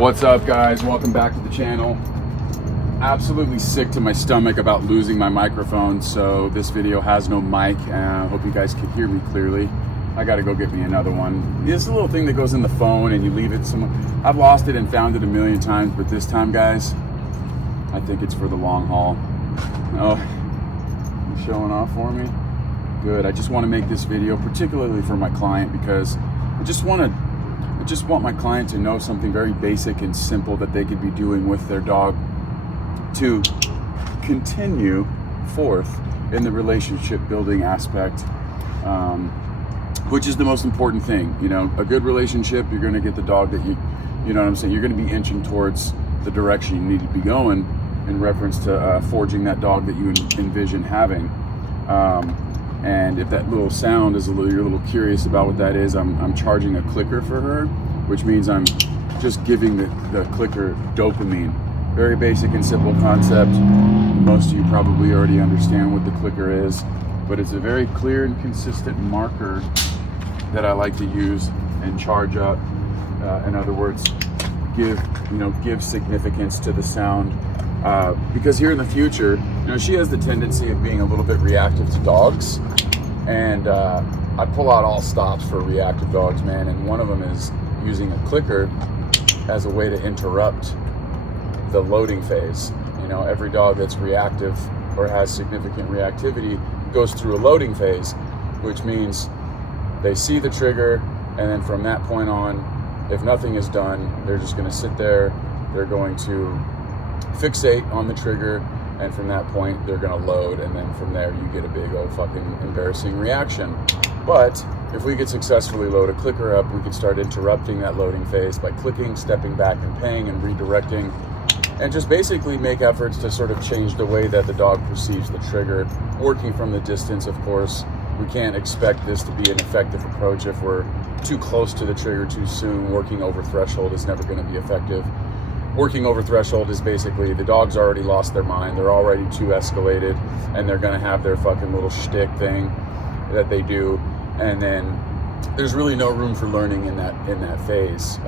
What's up, guys? Welcome back to the channel. Absolutely sick to my stomach about losing my microphone, so this video has no mic. Hope you guys can hear me clearly. I gotta go get me another one. It's a little thing that goes in the phone and you leave it somewhere. I've lost it and found it a million times, but this time, guys, I think it's for the long haul. Oh, you showing off for me? Good. I just want to make this video particularly for my client because I just want my client to know something very basic and simple that they could be doing with their dog to continue forth in the relationship building aspect, which is the most important thing. You know, a good relationship, you're going to get the dog that you know what I'm saying, you're going to be inching towards the direction you need to be going in reference to forging that dog that you envision having. And if that little sound is you're a little curious about what that is, I'm charging a clicker for her, which means I'm just giving the clicker dopamine. Very basic and simple concept. Most of you probably already understand what the clicker is, but it's a very clear and consistent marker that I like to use and charge up. In other words, give significance to the sound. Because here in the future, she has the tendency of being a little bit reactive to dogs, and I pull out all stops for reactive dogs, man, and one of them is using a clicker as a way to interrupt the loading phase. Every dog that's reactive or has significant reactivity goes through a loading phase, which means they see the trigger, and then from that point on, if nothing is done, they're just going to sit there. They're going to fixate on the trigger, and from that point they're going to load, and then from there you get a big old fucking embarrassing reaction. But if we could successfully load a clicker up, we could start interrupting that loading phase by clicking, stepping back and paying and redirecting, and just basically make efforts to sort of change the way that the dog perceives the trigger, working from the distance. Of course, we can't expect this to be an effective approach if we're too close to the trigger too soon. Working over threshold is never going to be effective. Working over threshold is basically the dog's already lost their mind, they're already too escalated, and they're going to have their fucking little shtick thing that they do, and then there's really no room for learning in that phase,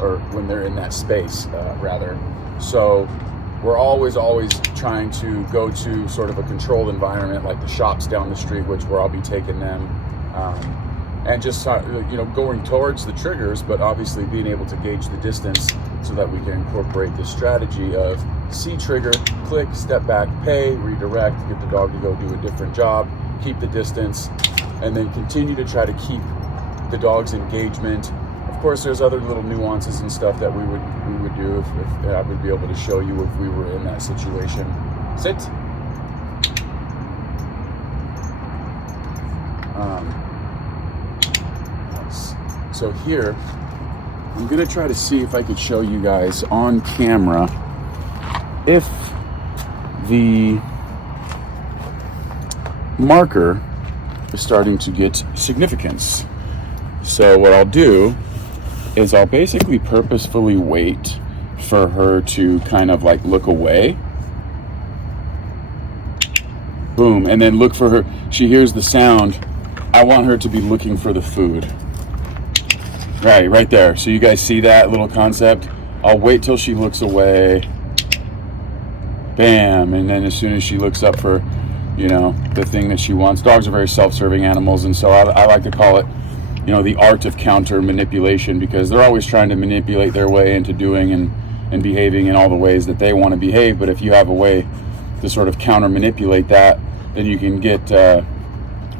or when they're in that space, rather. So we're always trying to go to sort of a controlled environment like the shops down the street, where I'll be taking them, and just going towards the triggers, but obviously being able to gauge the distance so that we can incorporate the strategy of see trigger, click, step back, pay, redirect, get the dog to go do a different job, keep the distance, and then continue to try to keep the dog's engagement. Of course, there's other little nuances and stuff that we would do if I would be able to show you if we were in that situation. Sit. So here, I'm gonna try to see if I could show you guys on camera if the marker is starting to get significance. So what I'll do is I'll basically purposefully wait for her to kind of like look away. Boom, and then look for her. She hears the sound. I want her to be looking for the food. Right there. So you guys see that little concept? I'll wait till she looks away. Bam. And then as soon as she looks up for, the thing that she wants. Dogs are very self-serving animals, and so I like to call it, the art of counter manipulation, because they're always trying to manipulate their way into doing and behaving in all the ways that they want to behave. But if you have a way to sort of counter manipulate that, then you can get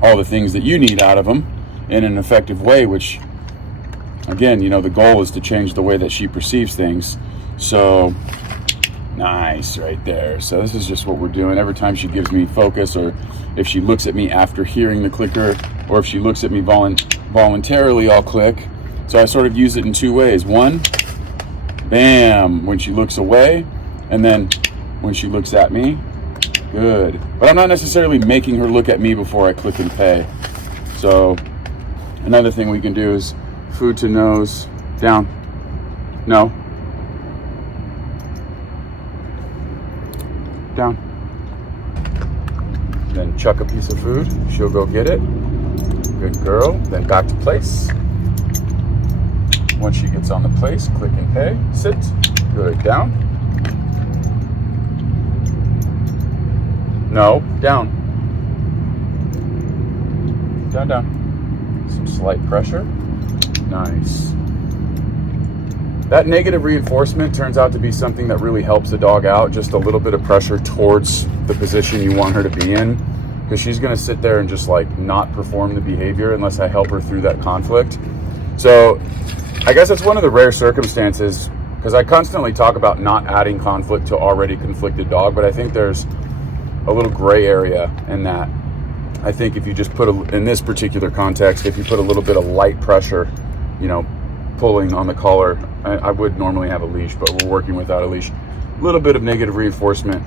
all the things that you need out of them in an effective way, which, again, the goal is to change the way that she perceives things. So nice right there. So this is just what we're doing. Every time she gives me focus, or if she looks at me after hearing the clicker, or if she looks at me voluntarily, I'll click. So I sort of use it in two ways. One, bam, when she looks away, and then when she looks at me. Good. But I'm not necessarily making her look at me before I click and pay. So another thing we can do is food to nose, down, no, down. Then chuck a piece of food, she'll go get it. Good girl. Then back to place. Once she gets on the place, click and pay. Sit. Good. Down. No. Down. Down, down. Some slight pressure. Nice. That negative reinforcement turns out to be something that really helps the dog out. Just a little bit of pressure towards the position you want her to be in, because she's going to sit there and just like not perform the behavior unless I help her through that conflict. So I guess it's one of the rare circumstances, because I constantly talk about not adding conflict to already conflicted dog, but I think there's a little gray area in that. I think if you just put in this particular context, if you put a little bit of light pressure, you know, pulling on the collar, I would normally have a leash, but we're working without a leash. A little bit of negative reinforcement,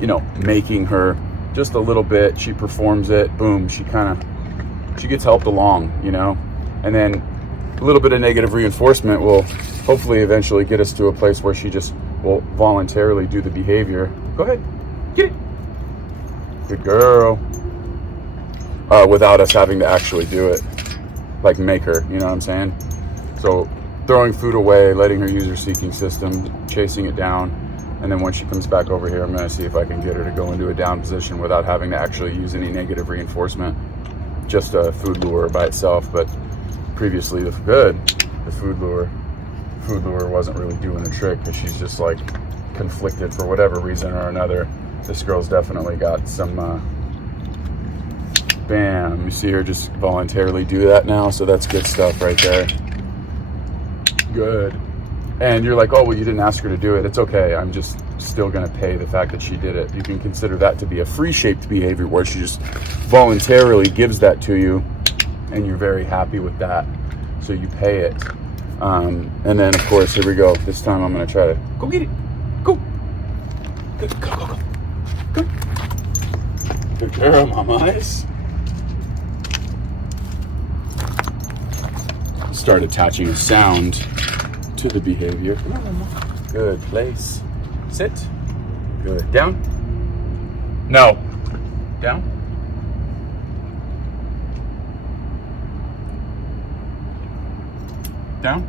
you know, making her just a little bit, she performs it, boom, she gets helped along, you know. And then a little bit of negative reinforcement will hopefully eventually get us to a place where she just will voluntarily do the behavior. Go ahead, get it. Good girl. Without us having to actually do it, like make her, you know what I'm saying? So throwing food away, letting her use her seeking system, chasing it down, and then once she comes back over here, I'm going to see if I can get her to go into a down position without having to actually use any negative reinforcement. Just a food lure by itself, but previously the food lure wasn't really doing the trick, because she's just like conflicted for whatever reason or another. This girl's definitely got some bam, you see her just voluntarily do that now, so that's good stuff right there. Good. And you're like, oh, well, you didn't ask her to do it. It's okay. I'm just still going to pay the fact that she did it. You can consider that to be a free-shaped behavior, where she just voluntarily gives that to you, and you're very happy with that, so you pay it. And then, of course, here we go. This time I'm going to try to go get it. Go. Good. Go. Good. Good girl, mama eyes. Start attaching a sound to the behavior. Good. Place. Sit. Good. Down. No. Down. Down.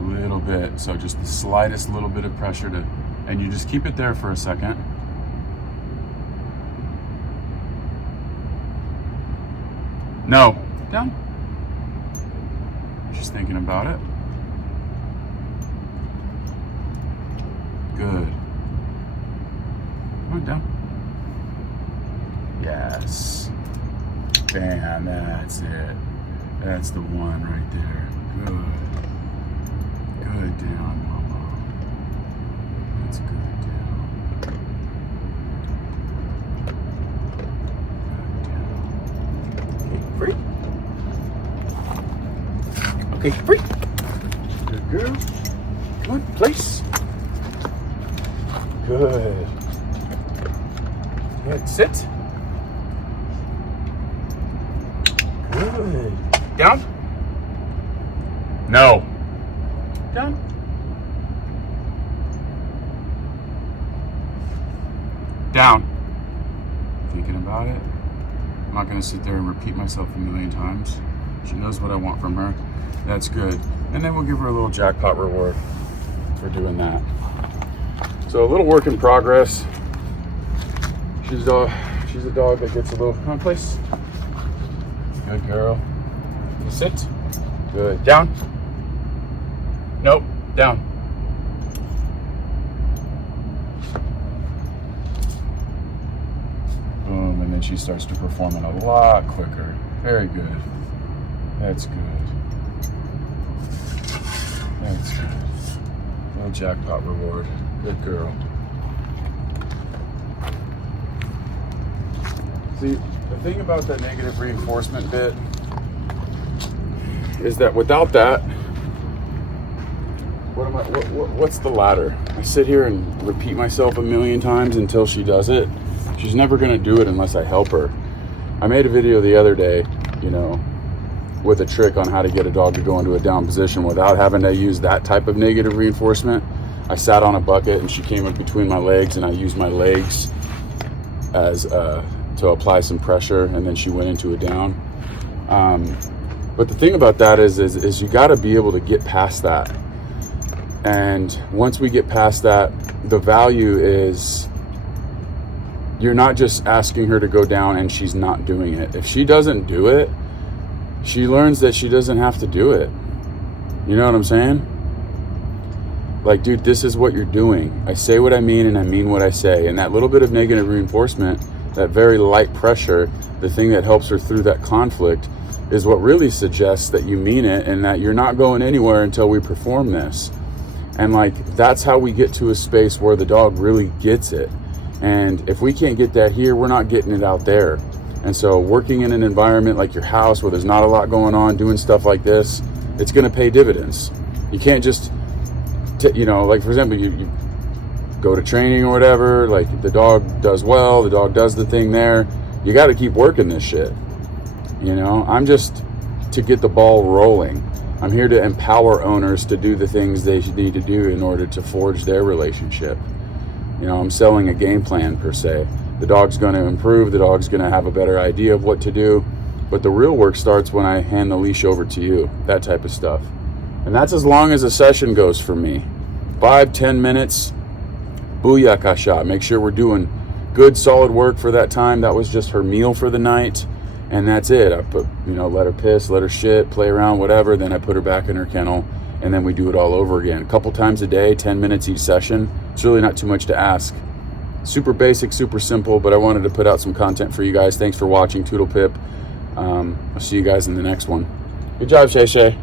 A little bit. So just the slightest little bit of pressure to, and you just keep it there for a second. No. Down. Just thinking about it. Good. Come on, down. Yes. Bam, that's it. That's the one right there. Good. Good down, mama. That's good down. Good down. Okay, free. Okay, free. Good girl. Come on, place. Good. Good. Sit. Good. Down. No. Down. Down. Thinking about it. I'm not going to sit there and repeat myself a million times. She knows what I want from her. That's good. And then we'll give her a little jackpot reward for doing that. So a little work in progress. She's a dog that gets a little, come on, place. Good girl. Sit. Good. Down. Nope. Down. Boom. And then she starts to perform it a lot quicker. Very good. That's good. That's good. Little jackpot reward. Good girl. See, the thing about that negative reinforcement bit is that without that, what's the ladder? I sit here and repeat myself a million times until she does it. She's never going to do it unless I help her. I made a video the other day, you know, with a trick on how to get a dog to go into a down position without having to use that type of negative reinforcement. I sat on a bucket and she came up between my legs, and I used my legs as to apply some pressure, and then she went into a down. But the thing about that is you got to be able to get past that. And once we get past that, the value is you're not just asking her to go down and she's not doing it. If she doesn't do it, she learns that she doesn't have to do it. You know what I'm saying? Like, dude, this is what you're doing. I say what I mean and I mean what I say. And that little bit of negative reinforcement, that very light pressure, the thing that helps her through that conflict, is what really suggests that you mean it and that you're not going anywhere until we perform this. And like, that's how we get to a space where the dog really gets it. And if we can't get that here, we're not getting it out there. And so working in an environment like your house where there's not a lot going on, doing stuff like this, it's going to pay dividends. You can't just, you know, like for example, you go to training or whatever, like the dog does well, the dog does the thing there. You got to keep working this shit. You know, I'm just to get the ball rolling. I'm here to empower owners to do the things they need to do in order to forge their relationship. You know, I'm selling a game plan per se. The dog's going to improve. The dog's going to have a better idea of what to do. But the real work starts when I hand the leash over to you, that type of stuff. And that's as long as a session goes for me. 5-10 minutes, booyaka shot. Make sure we're doing good, solid work for that time. That was just her meal for the night. And that's it. I put, you know, let her piss, let her shit, play around, whatever. Then I put her back in her kennel. And then we do it all over again. A couple times a day, 10 minutes each session. It's really not too much to ask. Super basic, super simple, but I wanted to put out some content for you guys. Thanks for watching, Toodle Pip. I'll see you guys in the next one. Good job, Shay Shay.